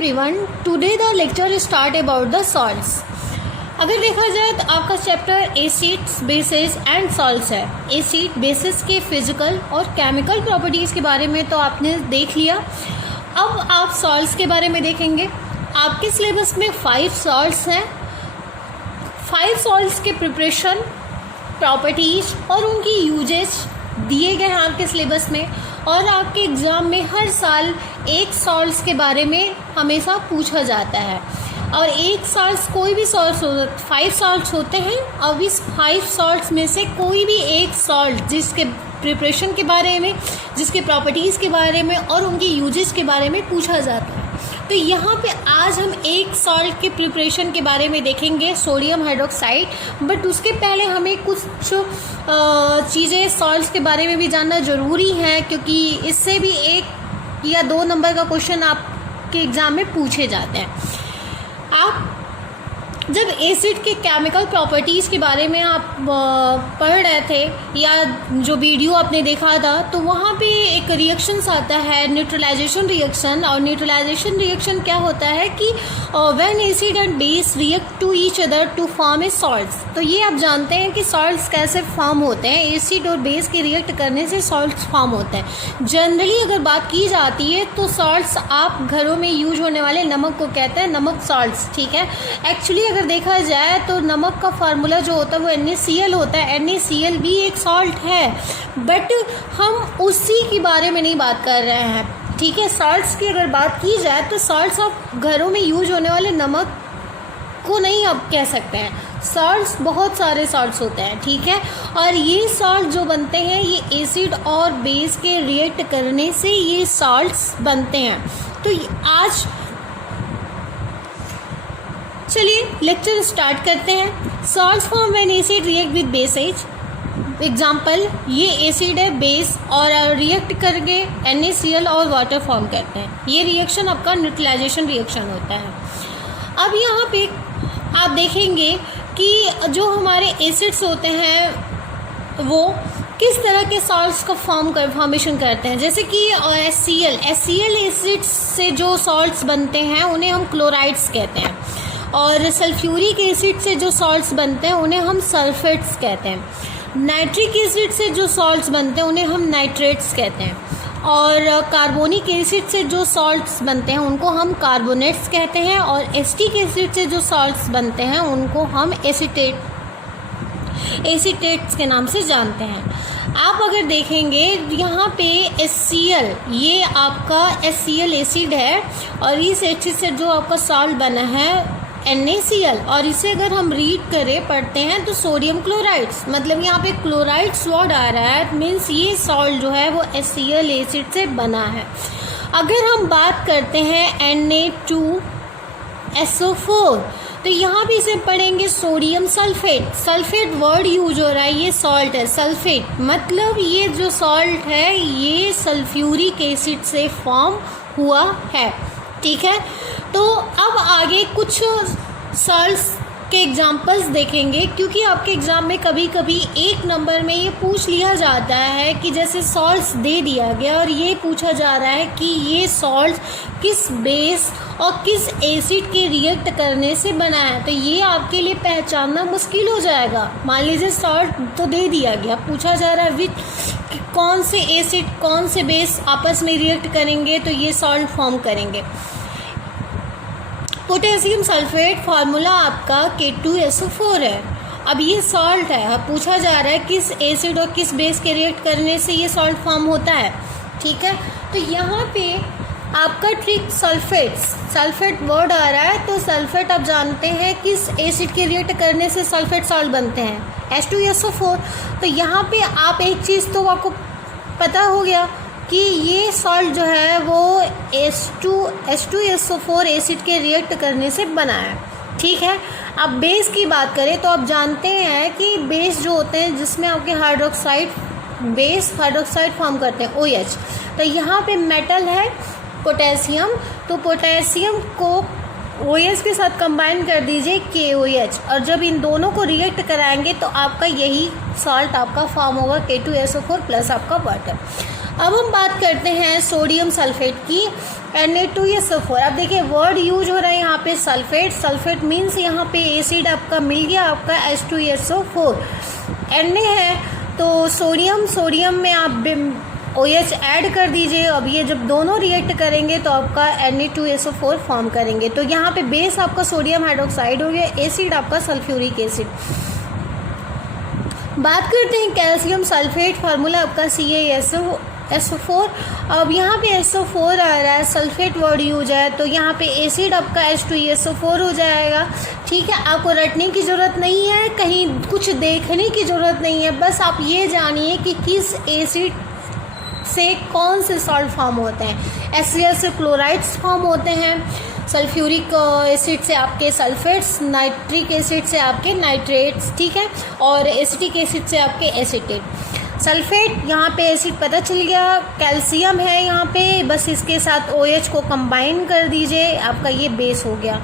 everyone. Today the lecture start about the salts. अगर देखा जाए तो आपका chapter acids bases and salts है. एसिड बेसिस के फिजिकल और केमिकल प्रॉपर्टीज़ के बारे में तो आपने देख लिया. अब आप सॉल्ट्स के बारे में देखेंगे. आपके सिलेबस में 5 सॉल्ट्स हैं. 5 सॉल्ट्स के प्रिपरेशन, प्रॉपर्टीज़ और उनकी यूजेज दिए गए हैं आपके सिलेबस में. और आपके एग्ज़ाम में हर साल एक सॉल्ट्स के बारे में हमेशा पूछा जाता है. और एक सॉल्ट्स कोई भी सॉल्ट्स 5 सॉल्ट्स होते हैं. अब इस 5 सॉल्ट्स में से कोई भी एक सॉल्ट जिसके प्रिपरेशन के बारे में, जिसके प्रॉपर्टीज़ के बारे में और उनके यूजेस के बारे में पूछा जाता है. तो यहाँ पे आज हम एक सॉल्ट के प्रिपरेशन के बारे में देखेंगे, सोडियम हाइड्रोक्साइड. बट उसके पहले हमें कुछ चीज़ें सॉल्ट्स के बारे में भी जानना ज़रूरी है, क्योंकि इससे भी 1 या 2 नंबर का क्वेश्चन आपके एग्ज़ाम में पूछे जाते हैं. आप जब एसिड के केमिकल प्रॉपर्टीज़ के बारे में आप पढ़ रहे थे या जो वीडियो आपने देखा था, तो वहाँ पे एक रिएक्शंस आता है, न्यूट्रलाइजेशन रिएक्शन. और न्यूट्रलाइजेशन रिएक्शन क्या होता है कि when acid and base react to each other to form a salts. तो ये आप जानते हैं कि सॉल्ट्स कैसे फॉर्म होते हैं. एसिड और बेस के रिएक्ट करने से सॉल्ट्स फॉर्म होते हैं. जनरली अगर बात की जाती है तो सॉल्ट्स आप घरों में यूज होने वाले नमक को कहते हैं नमक सॉल्ट्स. ठीक है. एक्चुअली अगर देखा जाए तो नमक का फार्मूला जो होता है वो NaCl होता है. NaCl भी एक सॉल्ट है, बट हम उसी के बारे में नहीं बात कर रहे हैं. ठीक है. सॉल्ट्स की अगर बात की जाए तो सॉल्ट्स आप घरों में यूज होने वाले नमक को नहीं आप कह सकते हैं. सॉल्ट्स बहुत सारे सॉल्ट्स होते हैं. ठीक है. और ये सॉल्ट जो बनते हैं ये एसिड और बेस के रिएक्ट करने से ये सॉल्ट्स बनते हैं. तो आज चलिए लेक्चर स्टार्ट करते हैं. Salts form when acid react with bases. Example, ये एसिड है, बेस और रिएक्ट करके NaCl और वाटर फॉर्म करते हैं. ये रिएक्शन आपका न्यूट्रलाइजेशन रिएक्शन होता है. अब यहाँ पे आप देखेंगे कि जो हमारे एसिड्स होते हैं वो किस तरह के सॉल्ट्स का फॉर्मेशन करते हैं. जैसे कि HCl एसिड्स से जो सॉल्ट्स बनते हैं उन्हें हम क्लोराइड्स कहते हैं. और सल्फ्यूरिक एसिड से जो सॉल्ट्स बनते हैं उन्हें हम सल्फेट्स कहते हैं. नाइट्रिक एसिड से जो सॉल्ट्स बनते हैं उन्हें हम नाइट्रेट्स कहते हैं. और कार्बोनिक एसिड से जो सॉल्ट्स बनते हैं उनको हम कार्बोनेट्स कहते हैं. और एसिटिक एसिड से जो सॉल्ट्स बनते हैं उनको हम एसीटेट्स के नाम से जानते हैं. आप अगर देखेंगे यहाँ पे HCl, ये आपका HCl एसिड है. और इस एसिड से जो आपका सॉल्ट बना है NaCl, और इसे अगर हम रीड करें, पढ़ते हैं तो सोडियम क्लोराइड्स, मतलब यहाँ पे क्लोराइड्स वर्ड आ रहा है. मीन्स ये सॉल्ट जो है वो HCl एसिड से बना है. अगर हम बात करते हैं Na2SO4, तो यहाँ भी इसे पढ़ेंगे sodium sulphate. Sulphate word use हो रहा है, ये सॉल्ट है सल्फेट, मतलब ये जो सॉल्ट है ये सल्फ्यूरिक एसिड से फॉर्म हुआ है. ठीक है. तो अब आगे कुछ सॉल्ट्स के एग्जांपल्स देखेंगे, क्योंकि आपके एग्ज़ाम में कभी कभी 1 नंबर में ये पूछ लिया जाता है कि जैसे सॉल्ट्स दे दिया गया और ये पूछा जा रहा है कि ये सॉल्ट किस बेस और किस एसिड के रिएक्ट करने से बना है. तो ये आपके लिए पहचानना मुश्किल हो जाएगा. मान लीजिए सॉल्ट तो दे दिया गया, पूछा जा रहा है विच कौन से एसिड कौन से बेस आपस में रिएक्ट करेंगे तो ये सॉल्ट फॉर्म करेंगे. पोटेशियम सल्फेट फार्मूला आपका K2SO4 है. अब ये सॉल्ट है, अब पूछा जा रहा है किस एसिड और किस बेस के रिएक्ट करने से ये सॉल्ट फॉर्म होता है. ठीक है. तो यहाँ पे आपका ट्रिक सल्फेट वर्ड आ रहा है. तो सल्फेट आप जानते हैं किस एसिड के रिएक्ट करने से सल्फेट सॉल्ट बनते हैं, H2SO4. तो यहाँ पे आप एक चीज़ तो आपको पता हो गया कि ये सॉल्ट जो है वो H2SO4 एसिड के रिएक्ट करने से बना है. ठीक है. अब बेस की बात करें तो आप जानते हैं कि बेस जो होते हैं जिसमें आपके हाइड्रोक्साइड फॉर्म करते हैं OH. तो यहाँ पे मेटल है पोटेशियम, तो पोटेशियम को OH के साथ कंबाइन कर दीजिए KOH, और जब इन दोनों को रिएक्ट कराएंगे तो आपका यही सॉल्ट आपका फॉर्म होगा K2SO4 प्लस आपका वाटर. अब हम बात करते हैं सोडियम सल्फेट की, Na2SO4। अब देखिए वर्ड यूज हो रहा है यहाँ पे सल्फेट। सल्फेट मीन्स यहाँ पे एसिड आपका मिल गया, आपका H2SO4। Na है तो सोडियम में आप OH ऐड कर दीजिए। अब ये जब दोनों रिएक्ट करेंगे तो आपका Na2SO4 फॉर्म करेंगे। तो यहाँ पे बेस आपका सोडियम हाइड्रोक्साइड हो गया, एसिड आपका सल्फ्यूरिक एसिड। बात करते हैं कैल्शियम सल्फेट, फार्मूला आपका CaSO4। अब यहाँ पे SO4 आ रहा है, सल्फेट वर्ड यूज है, तो यहाँ पे एसिड आपका H2SO4 हो जाएगा। ठीक है, आपको रटने की ज़रूरत नहीं है, कहीं कुछ देखने की ज़रूरत नहीं है, बस आप ये जानिए कि किस एसिड से कौन से सॉल्ट फॉर्म होते हैं। HCl से क्लोराइड्स फॉर्म होते हैं, सल्फ्यूरिक एसिड से आपके सल्फेट्स, नाइट्रिक एसिड से आपके नाइट्रेट्स, ठीक है, और एसिटिक एसिड से आपके एसीटेट। सल्फेट यहाँ पे एसिड पता चल गया, कैल्शियम है यहाँ पे, बस इसके साथ OH को कंबाइन कर दीजिए, आपका ये बेस हो गया।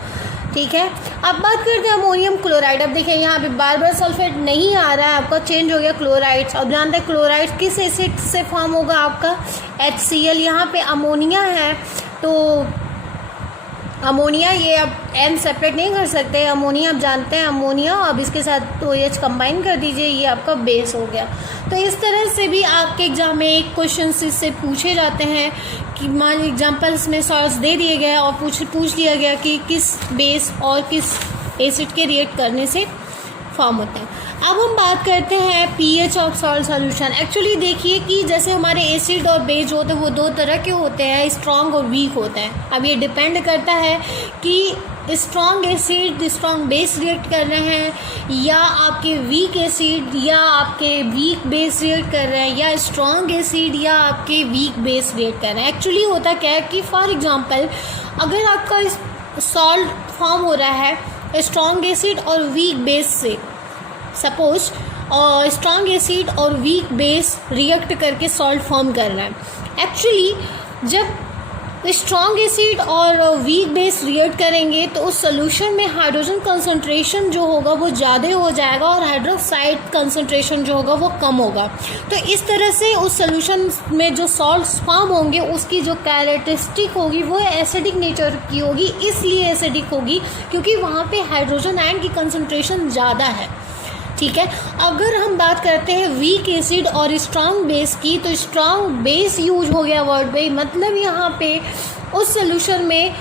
ठीक है, अब बात करते हैं अमोनियम क्लोराइड। अब देखिए यहाँ पे बार बार सल्फेट नहीं आ रहा है, आपका चेंज हो गया क्लोराइड्स। अब जानते हैं क्लोराइड किस एसिड से फॉर्म होगा, आपका HCl। यहाँ पे अमोनिया है तो अमोनिया, ये आप N सेपरेट नहीं कर सकते, अमोनिया आप जानते हैं अमोनिया, अब इसके साथ OH कंबाइन कर दीजिए, ये आपका बेस हो गया। तो इस तरह से भी आपके एग्जाम में एक क्वेश्चन इससे पूछे जाते हैं कि मान एग्जाम्पल्स में सॉल्ट्स दे दिए गए और पूछ लिया गया कि किस बेस और किस एसिड के रिएक्ट करने से फॉर्म होते हैं। अब हम बात करते हैं pH of salt solution. Actually देखिए कि जैसे हमारे एसिड और बेस होते हैं वो दो तरह के होते हैं, स्ट्रॉन्ग और वीक होते हैं। अब ये डिपेंड करता है कि strong acid strong base react कर रहे हैं या आपके वीक एसिड या आपके वीक बेस रिएक्ट कर रहे हैं, या स्ट्रॉन्ग एसिड या आपके वीक बेस रिएक्ट कर रहे हैं। एक्चुअली होता क्या है कि फॉर एग्जांपल अगर आपका सॉल्ट फॉर्म हो रहा है स्ट्रॉन्ग एसिड और वीक बेस से, सपोज स्ट्रॉन्ग एसिड और वीक बेस रिएक्ट करके सॉल्ट फॉर्म कर रहा है। एक्चुअली जब स्ट्रॉन्ग एसिड और वीक बेस रिएक्ट करेंगे तो उस सोल्यूशन में हाइड्रोजन कंसंट्रेशन जो होगा वो ज़्यादा हो जाएगा और हाइड्रोक्साइड कंसंट्रेशन जो होगा वो कम होगा। तो इस तरह से उस सोल्यूशन में जो सॉल्ट्स फॉर्म होंगे उसकी जो कैरेक्टरिस्टिक होगी वो एसिडिक नेचर की होगी। इसलिए एसिडिक होगी क्योंकि वहाँ पे हाइड्रोजन आयन की कंसंट्रेशन ज़्यादा है। ठीक है, अगर हम बात करते हैं वीक एसिड और स्ट्रॉन्ग बेस की, तो स्ट्रॉन्ग बेस यूज हो गया वर्ड पे, मतलब यहाँ पे उस सोल्यूशन में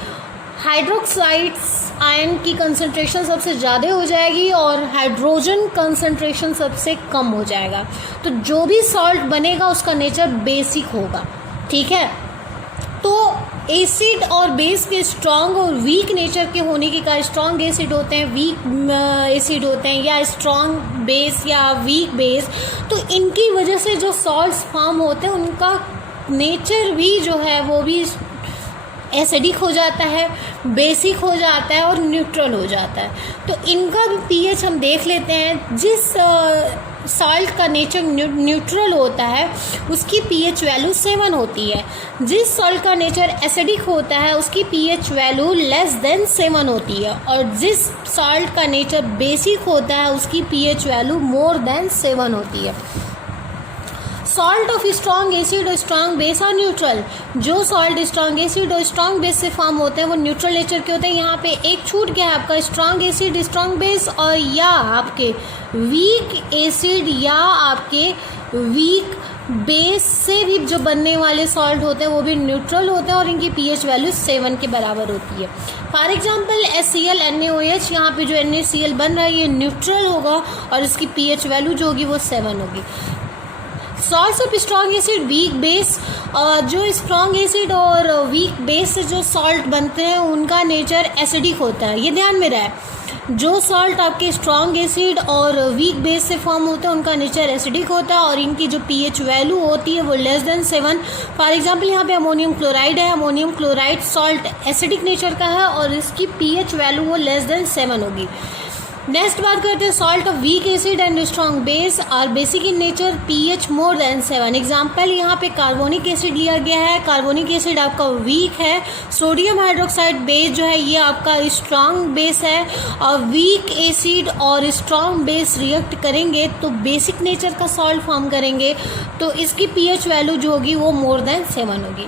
हाइड्रोक्साइड्स आयन की कंसंट्रेशन सबसे ज़्यादा हो जाएगी और हाइड्रोजन कंसंट्रेशन सबसे कम हो जाएगा। तो जो भी सॉल्ट बनेगा उसका नेचर बेसिक होगा। ठीक है, तो एसिड और बेस के स्ट्रॉन्ग और वीक नेचर के होने के कारण स्ट्रॉन्ग एसिड होते हैं, वीक एसिड होते हैं, या स्ट्रॉन्ग बेस या वीक बेस, तो इनकी वजह से जो सॉल्ट्स फॉर्म होते हैं उनका नेचर भी जो है वो भी एसिडिक हो जाता है, बेसिक हो जाता है और न्यूट्रल हो जाता है। तो इनका भी pH हम देख लेते हैं। जिस सॉल्ट का नेचर न्यूट्रल होता है उसकी pH वैल्यू 7 होती है। जिस सॉल्ट का नेचर एसिडिक होता है उसकी pH वैल्यू लेस देन 7 होती है, और जिस सॉल्ट का नेचर बेसिक होता है उसकी pH वैल्यू मोर देन 7 होती है। सॉल्ट ऑफ स्ट्रॉन्ग एसिड और स्ट्रॉन्ग बेस आर न्यूट्रल। जो सॉल्ट स्ट्रॉन्ग एसिड और स्ट्रॉन्ग बेस से फॉर्म होते हैं वो न्यूट्रल नेचर के होते हैं। यहाँ पे एक छूट गया है आपका स्ट्रॉन्ग एसिड स्ट्रॉन्ग बेस, और या आपके वीक एसिड या आपके वीक बेस से भी जो बनने वाले सॉल्ट होते हैं वो भी न्यूट्रल होते हैं और इनकी pH वैल्यू 7 के बराबर होती है। फॉर एग्जांपल HCl NaOH, यहाँ पे जो NaCl बन रहा है ये न्यूट्रल होगा और इसकी pH वैल्यू जो होगी वो 7 होगी। Salts of strong acid weak base, जो स्ट्रॉन्ग एसिड और वीक बेस से जो सॉल्ट बनते हैं उनका नेचर एसिडिक होता है। ये ध्यान में रहे, जो सॉल्ट आपके स्ट्रॉन्ग एसिड और वीक बेस से फॉर्म होते हैं उनका नेचर एसिडिक होता है और इनकी जो pH वैल्यू होती है वो लेस देन 7। फॉर एग्जांपल यहाँ पे अमोनियम क्लोराइड है, ammonium chloride salt acidic nature का है और इसकी pH वैल्यू वो लेस देन 7 होगी। नेक्स्ट बात करते हैं salt of weak acid and strong base are basic in nature, pH more than 7। Example यहाँ पे कार्बोनिक एसिड लिया गया है, कार्बोनिक एसिड आपका वीक है, सोडियम हाइड्रोक्साइड बेस जो है ये आपका स्ट्रॉन्ग बेस है, और वीक एसिड और स्ट्रॉन्ग बेस रिएक्ट करेंगे तो बेसिक नेचर का सॉल्ट फॉर्म करेंगे, तो इसकी पीएच वैल्यू जो होगी वो मोर देन 7 होगी।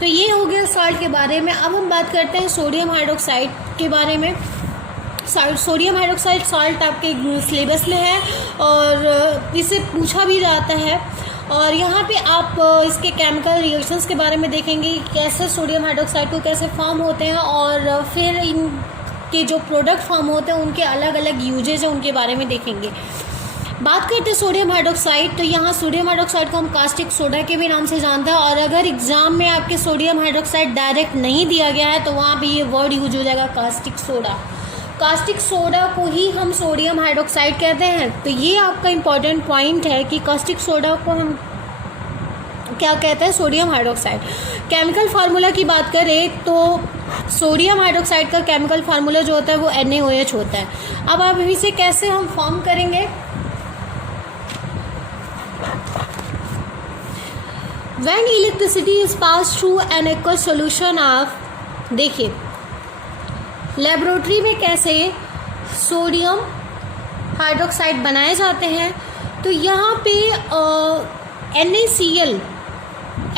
तो ये हो गया सॉल्ट के बारे में। अब हम बात करते हैं सोडियम हाइड्रोक्साइड के बारे में। सोडियम हाइड्रोक्साइड सॉल्ट आपके सिलेबस में है और इसे पूछा भी जाता है, और यहाँ पे आप इसके केमिकल रिएक्शंस के बारे में देखेंगे कैसे सोडियम हाइड्रोक्साइड को कैसे फॉर्म होते हैं, और फिर इनके जो प्रोडक्ट फॉर्म होते हैं उनके अलग अलग यूजेज हैं उनके बारे में देखेंगे। बात करते हैं सोडियम हाइड्रोक्साइड, तो यहाँ सोडियम हाइड्रोक्साइड को हम कास्टिक सोडा के भी नाम से जानते हैं, और अगर एग्जाम में आपके सोडियम हाइड्रोक्साइड डायरेक्ट नहीं दिया गया है तो वहाँ पे ये वर्ड यूज हो जाएगा कास्टिक सोडा। कास्टिक सोडा को ही हम सोडियम हाइड्रोक्साइड कहते हैं। तो ये आपका इम्पॉर्टेंट पॉइंट है कि कास्टिक सोडा को हम क्या कहते हैं, सोडियम हाइड्रोक्साइड। केमिकल फार्मूला की बात करें तो सोडियम हाइड्रोक्साइड का केमिकल फार्मूला जो होता है वो NaOH होता है। अब आप इसे कैसे हम फॉर्म करेंगे, When electricity is passed through an aqueous solution of, देखिए लेबोरेटरी में कैसे सोडियम हाइड्रोक्साइड बनाए जाते हैं, तो यहाँ पे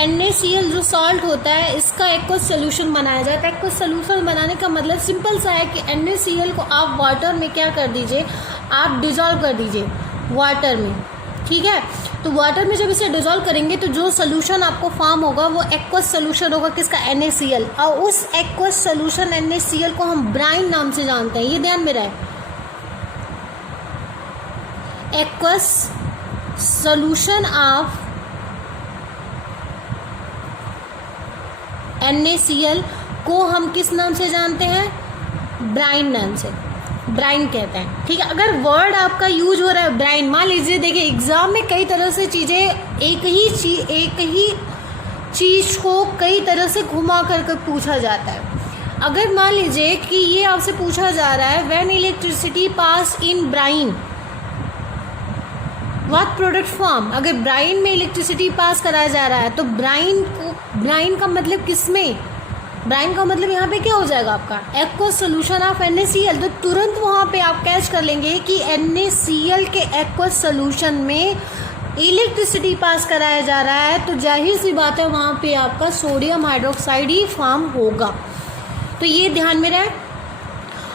NaCl जो सॉल्ट होता है इसका एक्वस सोल्यूशन बनाया जाता है। एक्वस सोल्यूशन बनाने का मतलब सिंपल सा है कि NaCl को आप वाटर में क्या कर दीजिए, आप डिज़ोल्व कर दीजिए वाटर में, ठीक है। तो वाटर में जब इसे डिज़ोल्व करेंगे तो जो सोल्यूशन आपको फॉर्म होगा वो एक्वस सोल्यूशन होगा किसका, NaCl, और उस एक्वस सोल्यूशन NaCl को हम ब्राइन नाम से जानते हैं, ये ध्यान में रहे। एक्वस सोल्यूशन ऑफ NaCl को हम किस नाम से जानते हैं, ब्राइन नाम से, ब्राइन कहते हैं, ठीक है। अगर वर्ड आपका यूज हो रहा है ब्राइन, मान लीजिए देखिए एग्जाम में कई तरह से चीज़ें एक ही चीज़ को कई तरह से घुमा कर पूछा जाता है। अगर मान लीजिए कि ये आपसे पूछा जा रहा है when electricity pass in brine what product form, अगर ब्राइन में इलेक्ट्रिसिटी पास कराया जा रहा है तो ब्राइन का मतलब किसमें, ब्राइन का मतलब यहाँ पे क्या हो जाएगा आपका एक्वस सोल्यूशन ऑफ NaCl। तो तुरंत वहाँ पे आप कैच कर लेंगे कि NaCl के एक्वस सोल्यूशन में इलेक्ट्रिसिटी पास कराया जा रहा है, तो जाहिर सी बात है वहाँ पे आपका सोडियम हाइड्रोक्साइड ही फॉर्म होगा। तो ये ध्यान में रहे।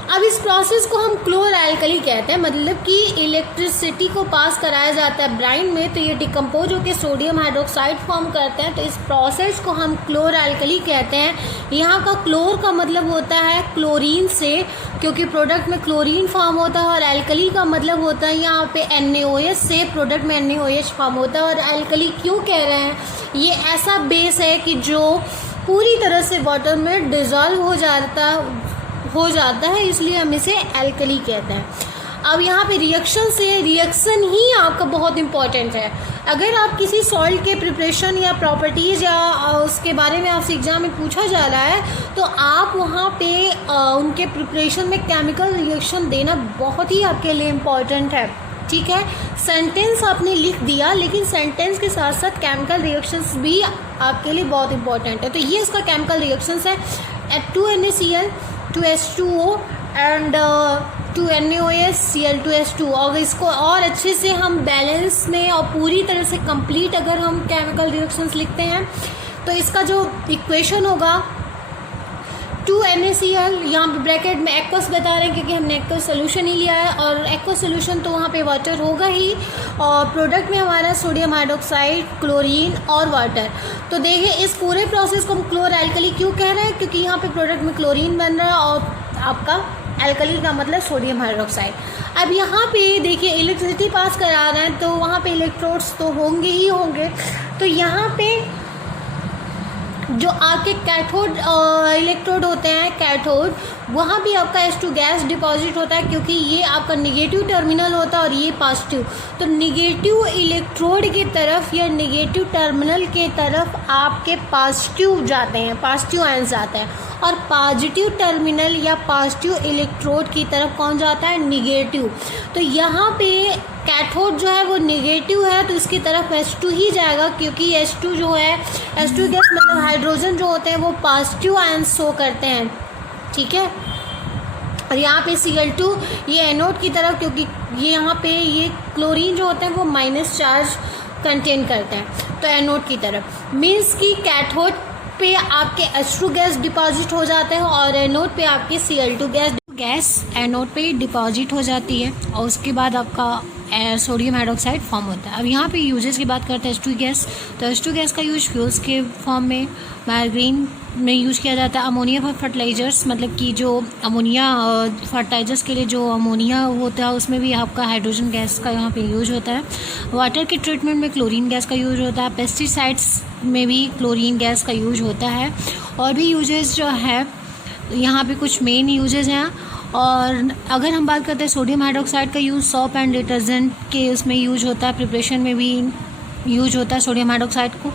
अब इस प्रोसेस को हम क्लोर एल्कली कहते हैं, मतलब कि इलेक्ट्रिसिटी को पास कराया जाता है ब्राइन में तो ये डिकम्पोज होकर सोडियम हाइड्रोक्साइड फॉर्म करते हैं, तो इस प्रोसेस को हम क्लोर एल्कली कहते हैं। यहाँ का क्लोर का मतलब होता है क्लोरीन से, क्योंकि प्रोडक्ट में क्लोरीन फॉर्म होता है, और एल्कली का मतलब होता है यहाँ पे NaOH से, प्रोडक्ट में NaOH फॉर्म होता है। और एल्कली क्यों कह रहे हैं, ये ऐसा बेस है कि जो पूरी तरह से वाटर में डिज़ोल्व हो जाता है, इसलिए हम इसे एल्कली कहते हैं। अब यहाँ पे रिएक्शन ही आपका बहुत इंपॉर्टेंट है। अगर आप किसी सॉल्ट के प्रिपरेशन या प्रॉपर्टीज़ या उसके बारे में आपसे एग्जाम में पूछा जा रहा है तो आप वहाँ पे उनके प्रिपरेशन में केमिकल रिएक्शन देना बहुत ही आपके लिए इम्पॉर्टेंट है, ठीक है। सेंटेंस आपने लिख दिया, लेकिन सेंटेंस के साथ साथ केमिकल रिएक्शंस भी आपके लिए बहुत इंपॉर्टेंट है। तो ये इसका केमिकल रिएक्शंस है, 2NaCl 2H2O and 2NaOH Cl2H2। और इसको और अच्छे से हम बैलेंस में और पूरी तरह से कंप्लीट अगर हम केमिकल रिएक्शंस लिखते हैं तो इसका जो इक्वेशन होगा 2NaCl, यहाँ पे ब्रैकेट में एक्वस बता रहे हैं क्योंकि हमने एक्वस सोल्यूशन ही लिया है, और एक्वस सोल्यूशन तो वहाँ पे वाटर होगा ही, और प्रोडक्ट में हमारा सोडियम हाइड्रोक्साइड, क्लोरीन और वाटर। तो देखिए इस पूरे प्रोसेस को हम क्लोर एल्कली क्यों कह रहे हैं, क्योंकि यहाँ पे प्रोडक्ट में क्लोरीन बन रहा है और आपका एल्कली का मतलब सोडियम हाइड्रोक्साइड। अब यहाँ पे देखिए इलेक्ट्रिसिटी पास करा रहे हैं तो वहाँ पे इलेक्ट्रोड्स तो होंगे ही होंगे, तो यहाँ पे जो आपके कैथोड इलेक्ट्रोड होते हैं, कैथोड, वहाँ भी आपका H2 गैस डिपॉजिट होता है, क्योंकि ये आपका निगेटिव टर्मिनल होता है और ये पॉजिटिव। तो निगेटिव इलेक्ट्रोड की तरफ या निगेटिव टर्मिनल के तरफ आपके पॉजिटिव जाते हैं, पॉजिटिव आयंस जाते हैं, और पॉजिटिव टर्मिनल या पॉजिटिव इलेक्ट्रोड की तरफ कौन जाता है, निगेटिव। तो यहाँ पे कैथोड जो है वो निगेटिव है, तो इसकी तरफ H2 ही जाएगा, क्योंकि H2 जो है, H2 गैस मतलब हाइड्रोजन जो होते हैं वो पॉजिटिव आयंस शो करते हैं, ठीक है। और यहाँ पे Cl2 ये एनोड की तरफ, क्योंकि ये यहाँ पे ये क्लोरीन जो होते हैं वो माइनस चार्ज कंटेन करते हैं, तो एनोड की तरफ। मीन्स कि कैथोड पे आपके H2 गैस डिपॉजिट हो जाते हैं और एनोड पे आपके Cl2 गैस एनोड पे डिपॉजिट हो जाती है, और उसके बाद आपका सोडियम हाइड्रोक्साइड फॉर्म होता है। अब यहाँ पे यूजेस की बात करते हैं H2 गैस, तो H2 गैस का यूज फ्यूल्स के फॉर्म में, माइग्रेन में यूज़ किया जाता है। अमोनिया फॉर फर्टिलाइजर्स, मतलब कि जो अमोनिया फर्टिलाइजर्स के लिए जो अमोनिया होता है उसमें भी आपका हाइड्रोजन गैस का यहाँ पे यूज होता है। वाटर के ट्रीटमेंट में क्लोरीन गैस का यूज होता है। पेस्टिसाइड्स में भी क्लोरीन गैस का यूज होता है। और भी यूजेस जो है यहाँ पे कुछ मेन यूजेस हैं। और अगर हम बात करते हैं सोडियम हाइड्रोक्साइड का यूज़ सॉप एंड डिटर्जेंट के उसमें यूज होता है, प्रिपरेशन में भी यूज होता है सोडियम हाइड्रोक्साइड को।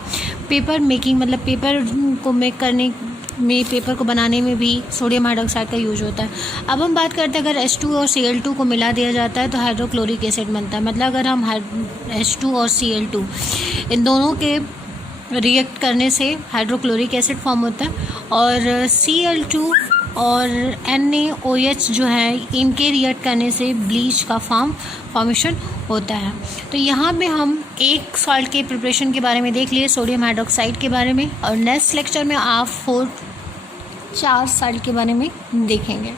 पेपर मेकिंग, मतलब पेपर को मेक करने में, पेपर को बनाने में भी सोडियम हाइड्रोक्साइड का यूज होता है। अब हम बात करते हैं अगर H2 और Cl2 को मिला दिया जाता है तो हाइड्रोक्लोरिक एसिड बनता है। मतलब अगर हम H2 और Cl2 इन दोनों के रिएक्ट करने से हाइड्रोक्लोरिक एसिड फॉर्म होता है। और Cl2 और NaOH जो है इनके रिएक्ट करने से ब्लीच का फॉर्मेशन होता है। तो यहाँ पे हम एक सॉल्ट के प्रिपरेशन के बारे में देख लिए, सोडियम हाइड्रोक्साइड के बारे में, और नेक्स्ट लेक्चर में आप 4 सॉल्ट के बारे में देखेंगे।